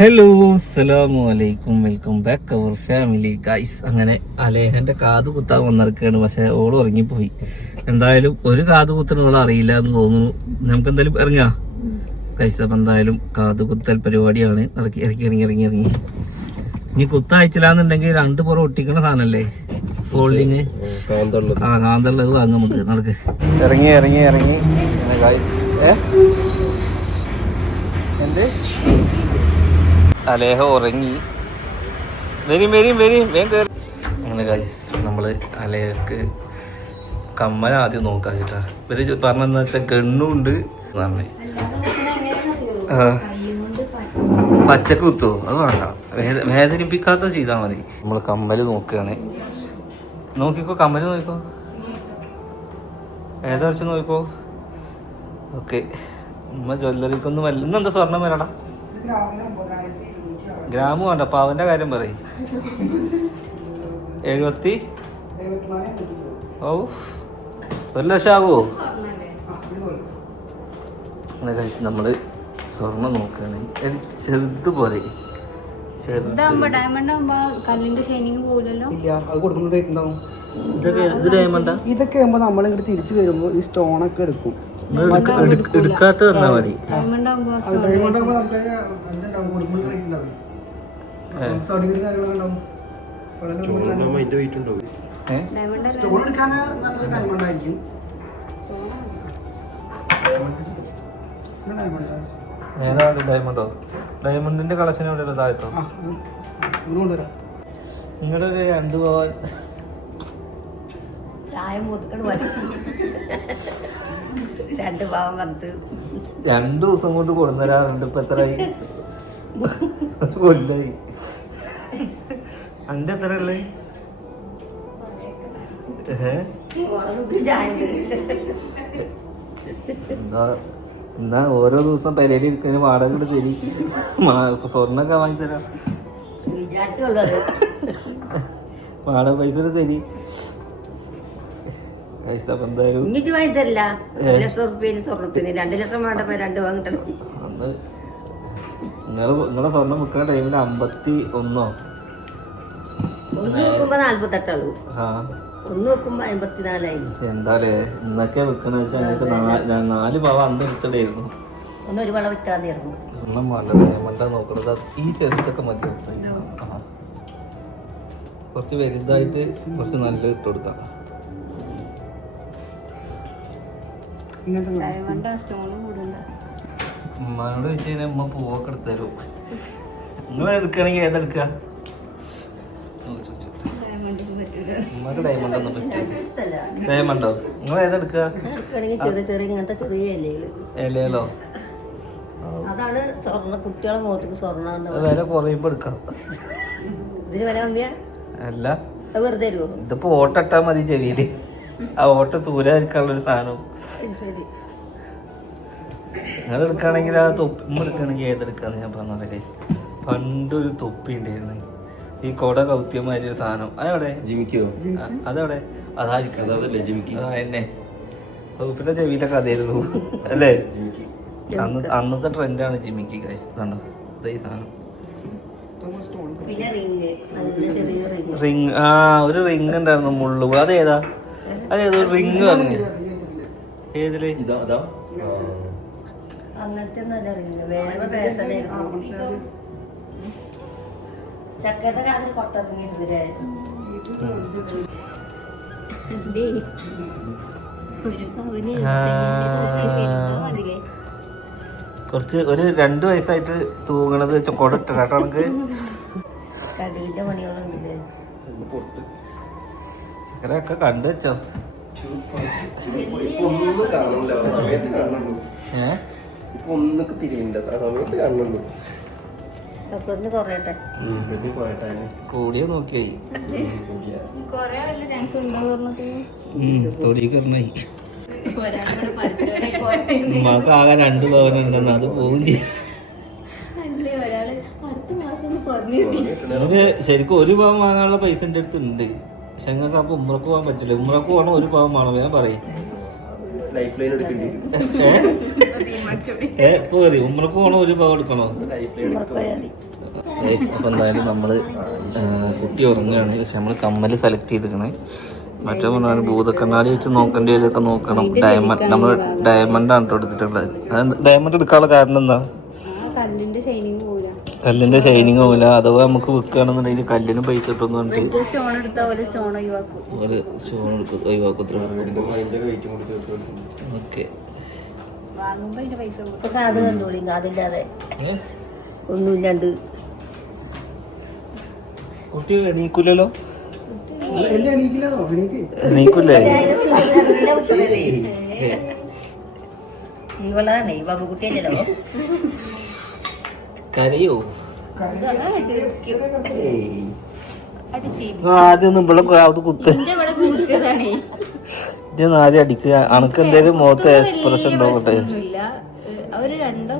Hello അസ്സലാമു അലൈക്കും. Welcome back our family guys അങ്ങനെ അലേഹന്റെ കാത് കുത്താൻ വന്നിരിക്കുകയാണ്. പക്ഷെ ഓൾ ഉറങ്ങിപ്പോയി. എന്തായാലും ഒരു കാത് കുത്തണ ഓൾ അറിയില്ല എന്ന് തോന്നുന്നു. നമുക്ക് എന്തായാലും ഇറങ്ങാ. ഗൈസ് അപ്പം എന്തായാലും കാത് കുത്തൽ പരിപാടിയാണ്. ഇറക്കി ഇറക്കി ഇറങ്ങി ഇറങ്ങി ഇറങ്ങി. ഇനി കുത്തയച്ചില്ലാന്നുണ്ടെങ്കിൽ രണ്ട് പുറം ഒട്ടിക്കുന്ന സാധനല്ലേ? ഫോൾഡിങ് ആ കാന്തള്ളത് വാങ്ങാൻ നമുക്ക്. നടക്ക്. ഇറങ്ങി ഇറങ്ങി ഇറങ്ങി. എന്ത്? അലേഹ ഉറങ്ങി. വരും വരും വരും വേഗം കയറി അങ്ങനെ ഗൈസ് നമ്മൾ അലേഹക്ക് കമ്മൽ ആദ്യം നോക്കാൻ ചേട്ടാ. ഇവർ പറഞ്ഞെന്ന് വെച്ചാൽ ഗണ്ണുണ്ട് പറഞ്ഞേ പച്ചക്ക് കുത്തോ അത് വേണ്ട. വേദ- വേദനിപ്പിക്കാത്ത ചെയ്താൽ മതി. നമ്മൾ കമ്മൽ നോക്കുകയാണ് നോക്കിക്കോ കമ്മൽ നോക്കിക്കോ. ഏതാ വെച്ച് നോക്കിക്കോ? ഓക്കെ. ഉമ്മ ജ്വല്ലറിക്കൊന്നും വല്ല ഇന്നെന്താ സ്വർണം വരടാ? ഗ്രാമം വേണ്ട പാവന്റെ കാര്യം പറയും. എഴുപത്തി? ഓ ഒരു ലക്ഷം ആകുമോ അങ്ങനെ കഴിച്ച് നമ്മൾ സ്വർണം നോക്കുകയാണ് ഒരു ചെറുത് പോലെ ഡയമണ്ട് ആകുമ്പോ ഇതൊക്കെ ഡയമണ്ടാ നമ്മൾ ഇങ്ങോട്ട് തിരിച്ചു വരുമ്പോ ഈ സ്റ്റോൺ ഒക്കെ എടുക്കും. എടുക്കാത്ത തന്നാ മതി. ഡയമണ്ട് ആകുമ്പോ കാര്യങ്ങളൊക്കെ ഉണ്ടാവും. സ്റ്റോൺ എടുക്കാൻ ആ. ഏതാണ് ഡയമണ്ടോ ഡയമണ്ടിന്റെ കളക്ഷൻ എവിടെ താഴത്തോ? നിങ്ങളൊരു രണ്ട് പവൻ. രണ്ട് ദിവസം കൊണ്ട് കൊടുന്നരാറുണ്ട്. ഇപ്പൊ എത്ര കൊല്ലായി. അന്റെ എത്ര ഉള്ളേ എന്താ എന്നാ ഓരോ ദിവസം പെരയിൽ ഇരിക്കുന്ന വാടക കൂടെ തരി. സ്വർണൊക്കെ വാങ്ങി തരാം. വിചാരിച്ചുള്ളൂ അത്. വാടക പൈസ തരി. എന്തായാലും ഇങ്ങിച്ച് വാങ്ങി തരില്ല. ഏ. ഒരു ലക്ഷം സ്വർണത്തിന്. രണ്ട് ലക്ഷം വേണ്ടപ്പോ രണ്ട് വാങ്ങിട്ടണം അന്ന് നിങ്ങൾ സ്വർണം വിൽക്കുന്ന ടൈമിൽ അമ്പത്തി ഒന്നോ ഒന്ന് വെക്കുമ്പോ നാല്പത്തെട്ടുള്ളൂ ആ. ഒന്ന് വെക്കുമ്പോ അമ്പത്തിനാലായി. എന്താലേ ഇന്നൊക്കെ വിൽക്കണ വെച്ചാൽ ഞങ്ങൾക്ക് നാ- നാല് പാവ അന്ന് ഒന്ന് ഒരു വള വിറ്റാതെയായിരുന്നു സ്വർണം വേണ്ടത് മണ്ട നോക്കണത്. അത് ഈ ചെറുത്തൊക്കെ മതി ആ. കുറച്ച് വലുതായിട്ട് കുറച്ച് നല്ല ഇട്ട് കൊടുക്കാം. ഇങ്ങനത്തെ വേണം. ഉമ്മാനോട് വെച്ച് കഴിഞ്ഞാൽ ഉമ്മ പൂവൊക്കെ എടുത്ത് തരും. നിങ്ങൾ എടുക്കുകയാണെങ്കിൽ ഏതെടുക്കുക ഉമ്മക്ക് ഡയമണ്ട് ഒന്നും പറ്റില്ല ഡയമണ്ടോ നിങ്ങൾ ഏതെടുക്കുക ചെറിയ ചെറിയ ഇങ്ങനത്തെ ചെറിയ ഇലയിലോ. അതാണ് സ്വർണ കുട്ടികളെ മുഖത്തേക്ക് സ്വർണ അത് വില കുറയുമ്പോ എടുക്കാം ഇതിന് വരാൻ അമ്മിയ അല്ല. അത് വെറുതെ തരുമോ ഇതിപ്പോ ഓട്ട ഇട്ടാ മതി ചെവിയിൽ. ആ ഓട്ട തൂരാതിരിക്കാനുള്ള ഒരു സാധനം ശരി. നിങ്ങൾ എടുക്കുകയാണെങ്കിൽ ആ തൊപ്പി ഉമ്മ എടുക്കുകയാണെങ്കിൽ ഏതെടുക്കാന്ന് ഞാൻ പറഞ്ഞത് കൈസ് പണ്ടൊരു തൊപ്പി ഉണ്ടായിരുന്നു. ഈ കൊട കൗത്യമാരി ഒരു സാധനം. അതെവിടെ? ജിമിക്കോ? അതവിടെ? അതായിരിക്കും. അതല്ലേ ജിമിക്ക്? അതാ എന്നെ. ചെവിയിലൊക്കെ കഥയായിരുന്നു. അല്ലേ? അന്ന് അന്നത്തെ ട്രെൻഡാണ് ജിമിക്ക് കൈസ് കണ്ടോ? അതേ സാധനം. റിങ്. ആ ഒരു റിങ് ഉണ്ടായിരുന്നു മുള്ളു. അതേതാ? അതേതോ റിങ് പറഞ്ഞു ഏതിൽ? ഇതാ അതാ അങ്ങനത്തെ ഒന്നും റിങ് വേറെ പേഴ്സണായിരുന്നു ചക്കയുടെ കാലിൽ മതിലേ കുറച്ച് ഒരു രണ്ട് വയസ്സായിട്ട് തൂങ്ങണത് കൊട ഇട്ടാട്ടോ നമുക്ക് കടീന്റെ പണികളുണ്ടല്ലേ. ചക്കരൊക്കെ കണ്ടു വെച്ചോ. ഇപ്പൊ ഇപ്പൊ ഒന്നൊക്കെ തിരിയുന്നുണ്ട്. ആ സമയത്ത് പോയിട്ടാ കൂടിയ നോക്കിയായി. കയറണായി ഉമ്മാക്ക് ആകെ രണ്ട് പവനുണ്ടെന്ന് അത് നമുക്ക് ശരിക്കും ഒരു പവൻ വാങ്ങാനുള്ള പൈസ എന്റെ അടുത്തുണ്ട്. പക്ഷെ ഞങ്ങൾക്ക് അപ്പൊ ഉമ്രക്ക് പോകാൻ പറ്റില്ല. ഉമ്രക്ക് പോകണം ഒരു പവൻ വേണം. ഞാൻ പറയും. ലൈഫ് ലൈൻ എടുക്കേണ്ടി വരും ഏ? പോരി. ഒരു എടുക്കണോ? ലൈഫ് ലൈൻ അപ്പൊ എന്തായാലും നമ്മൾ കുട്ടി ഉറങ്ങുകയാണ്. പക്ഷെ നമ്മൾ കമ്മൽ സെലക്ട് ചെയ്തിരിക്കണേ. മറ്റേ പറഞ്ഞാൽ ഭൂതക്കണ്ണാടി വെച്ച് നോക്കേണ്ടി വരെയൊക്കെ നോക്കണം. ഡയമണ്ട് നമ്മൾ ഡയമണ്ട് ആണ് കേട്ടോ എടുത്തിട്ടുള്ളത്. അത് ഡയമണ്ട് എടുക്കാനുള്ള കാരണം എന്താ? ഷൈനിങ് കല്ലിന്റെ ഷൈനിങ് ആവില്ല അഥവാ നമുക്ക് വിൽക്കുകയാണെന്നുണ്ടെങ്കിൽ കല്ലിന് പൈസ കിട്ടുമെന്ന് സ്റ്റോൺ എടുത്താൽ ഒരു സ്റ്റോൺ ഒഴിവാക്കും. ഒരു സ്റ്റോൺ എടുക്കും ഓക്കെ. ഒന്നുമില്ലാണ്ട്. കുട്ടി എണീക്കൂലല്ലോ? എണീക്കൂലേ ഇവളാണ് ഈ ബാബുക്കുട്ടിയല്ലോ കരയോ? ആദ്യം ഇവിടെ അത് കുത്ത്. ആദ്യം അടിക്കുക അനക്ക് എന്തേലും മുഖത്ത് എക്സ്പ്രഷൻ ഉണ്ടാവട്ടെ ഒന്നുമില്ല അവർ രണ്ടോ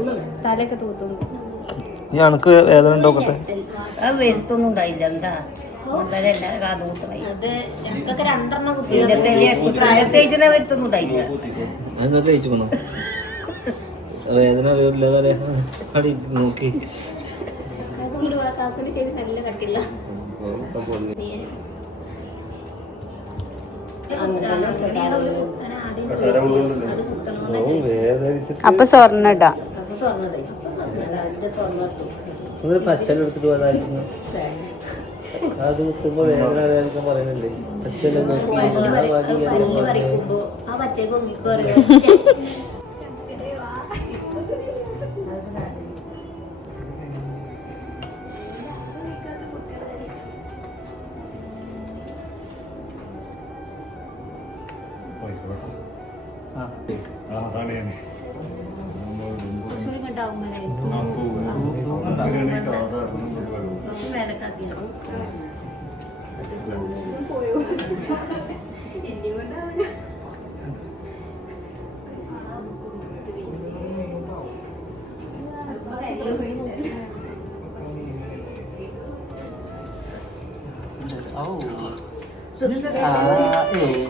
തലയൊക്കെ തൂത്തും. ഈ അനക്ക് വേദന ഉണ്ടാവട്ടെ ആ വരുത്തൊന്നും ഉണ്ടായില്ല. എന്താ? എന്തായാലും എല്ലാവരും കാത് ചെവി നല്ല കട്ടില്ല അപ്പൊ സ്വർണ ഇടാ. ഒരു എടുത്തിട്ട് അത് കുത്തുമ്പോ വേദന അറിയാനൊക്കെ പറയുന്നില്ലേ പച്ചല നോക്കി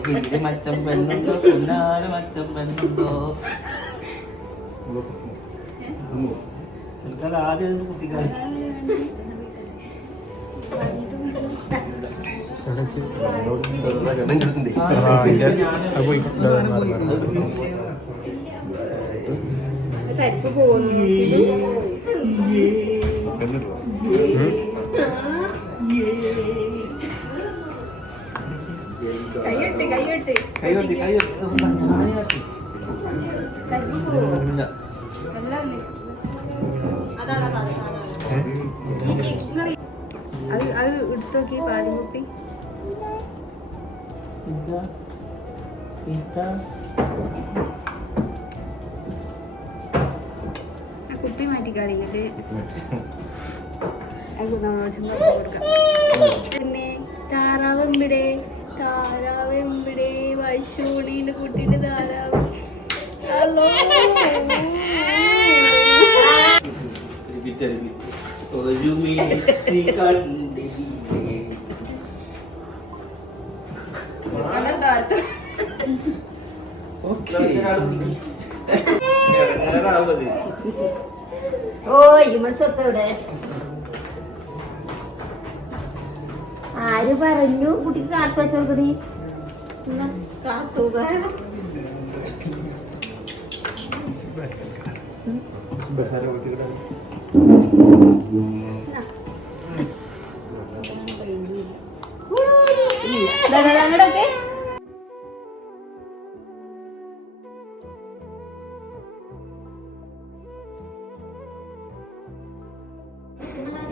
വലിയ മച്ചം പെണ്ണുണ്ടോ? പിന്നാലെ മച്ചം പെണ്ണുണ്ടോ? എനിക്കത് ആദ്യം കുത്തിക്കാണി പരിപ്പ് പോകുന്നു കൈയ്യൊട്ട് കൈയ്യൊട്ട് ആ കുപ്പി മാറ്റി കൊടുക്കാം പിന്നെ താറാവെമ്പിടെ താറാവെമ്പിടെ വശൂണീന്റെ കുട്ടിയുടെ താറാവ് ഹലോ ഒരു മീൻ കണ്ടില്ലേ ഓ എവിടെ ആര് പറഞ്ഞു കുട്ടിക്ക് കാത്തു വെച്ചോക്കടി കാത്തുക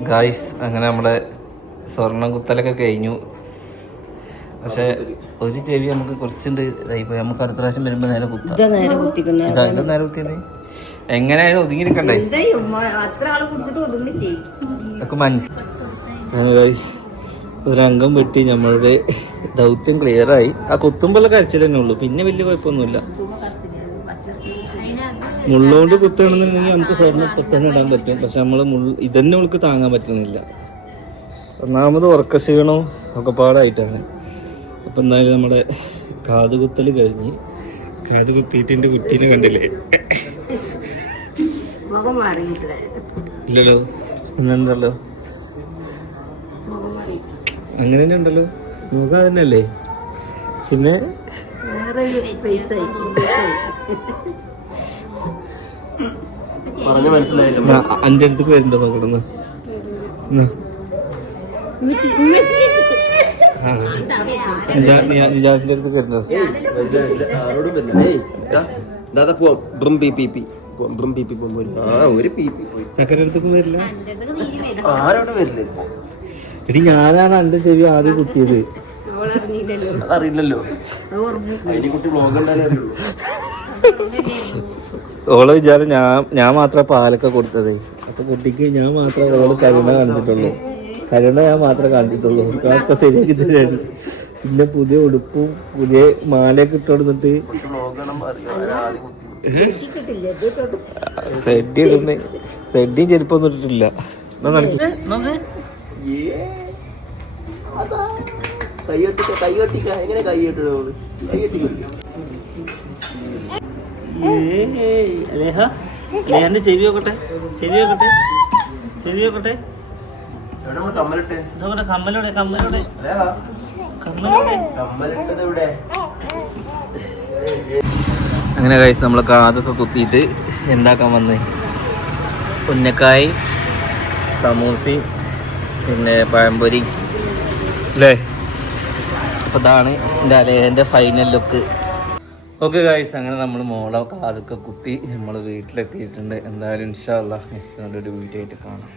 ഗായ്സ് അങ്ങനെ നമ്മുടെ സ്വർണം കുത്തലൊക്കെ കഴിഞ്ഞു. പക്ഷെ ഒരു ചെവി നമുക്ക് കുറച്ചുണ്ട്. ഇതായിപ്പോ നമുക്ക് അടുത്ത പ്രാവശ്യം വരുമ്പോ നേരെ കുത്താം. നേരെ കുത്തിയത്. എങ്ങനെയായാലും ഒതുങ്ങി നിൽക്കണ്ടേ എന്താ ഈ അത്ര ആൾ കുടിച്ചിട്ട് ഒതുങ്ങില്ലേ ഒക്കെ മനസ്സിലായി ഒരംഗം വെട്ടി നമ്മളുടെ ദൗത്യം ക്ലിയറായി ആ കുത്തുമ്പോഴുള്ള കരച്ചിൽ തന്നെ ഉള്ളൂ. പിന്നെ വലിയ കുഴപ്പമൊന്നുമില്ല. മുള്ളോണ്ട് കുത്തണമെന്നുണ്ടെങ്കിൽ നമുക്ക് സ്വർണം പെട്ടെന്ന് ഇടാൻ പറ്റും. പക്ഷെ നമ്മൾ മുള്ള ഇതന്നെ അവൾക്ക് താങ്ങാൻ പറ്റുന്നില്ല ഒന്നാമത് ഉറക്ക ക്ഷീണവും ഒക്കെ പാടായിട്ടാണ് അപ്പൊ എന്തായാലും നമ്മുടെ കാതുകുത്തൽ കഴിഞ്ഞ് കാത് കുത്തിയിട്ട് എന്റെ കുട്ടീനെ കണ്ടില്ലേ? മുഖം ഇല്ലല്ലോ. എന്നുണ്ടല്ലോ അങ്ങനെ തന്നെ ഉണ്ടല്ലോ. നമുക്ക് തന്നെയല്ലേ പിന്നെ പറഞ്ഞ മനസ്സിലായില്ല. അന്റെ നോക്കണം നിജാസിന്റെ പോവാം ബ്രം പി പി പി. ബ്രം പി പി ആ ഒരു പി പി പോയി. ചക്കര അടുത്തേക്ക് വരില്ല ആരോടും വരില്ല ഇപ്പൊ. എടി ഞാനാണ് എന്റെ ചെവി ആദ്യം കുത്തിയത്. അറിയില്ലല്ലോ അതറിയില്ലല്ലോ. അതിനെ കുട്ടി ബ്ലോഗ് അറിയുള്ളൂ. ഓളെ വിചാരം ഞാൻ ഞാൻ മാത്രം പാലൊക്കെ കൊടുത്തത്. അപ്പൊ കുട്ടിക്ക് ഞാൻ മാത്രമേ ഓൾ കരുണ കാണിച്ചിട്ടുള്ളൂ. കരുണ ഞാൻ മാത്രമേ കാണിച്ചിട്ടുള്ളൂ. അതൊക്കെ ശരിയാക്കി തരാണ്. പിന്നെ പുതിയ ഉടുപ്പും പുതിയ മാലയൊക്കെ ഇട്ട് കൊടുത്തിട്ട് വ്ലോഗ് ആണ് അറിയാം ആരാദ്യം കുത്തി സെഡി ഇടുന്നേ. സെഡിയും ചെരുപ്പൊന്നും ഇട്ടിട്ടില്ല. എന്നാ നടക്ക്. നോക്ക്. കൈയൊട്ടിക്ക കൈയൊട്ടിക്ക എങ്ങനെ കൈയൊട്ടിട കൈയൊട്ടിക്ക ഏയ്, അലേഹ അലേഹന്റെ ചെവി നോക്കട്ടെ ചെവി നോക്കട്ടെ ചെവി നോക്കട്ടെ കമ്മലോടെ കമ്മലോടെ കമ്മലോടെ അങ്ങനെ കഴിച്ച് നമ്മളെ കാതൊക്കെ കുത്തിയിട്ട് എന്താക്കാൻ വന്നേ? ഉന്നക്കായി സമൂസയും പിന്നെ പഴംപൊരി അല്ലേ അപ്പോൾ ഇതാണ് എന്റെ അലേഹന്റെ ഫൈനൽ ലുക്ക് ഓക്കെ ഗായ്സ് അങ്ങനെ നമ്മൾ മോളെ കാതൊക്കെ കുത്തി നമ്മൾ വീട്ടിലെത്തിയിട്ടുണ്ട്. എന്തായാലും ഇൻഷാ നെക്സ്റ്റ് നല്ലൊരു വീഡിയോ ആയിട്ട് കാണാം.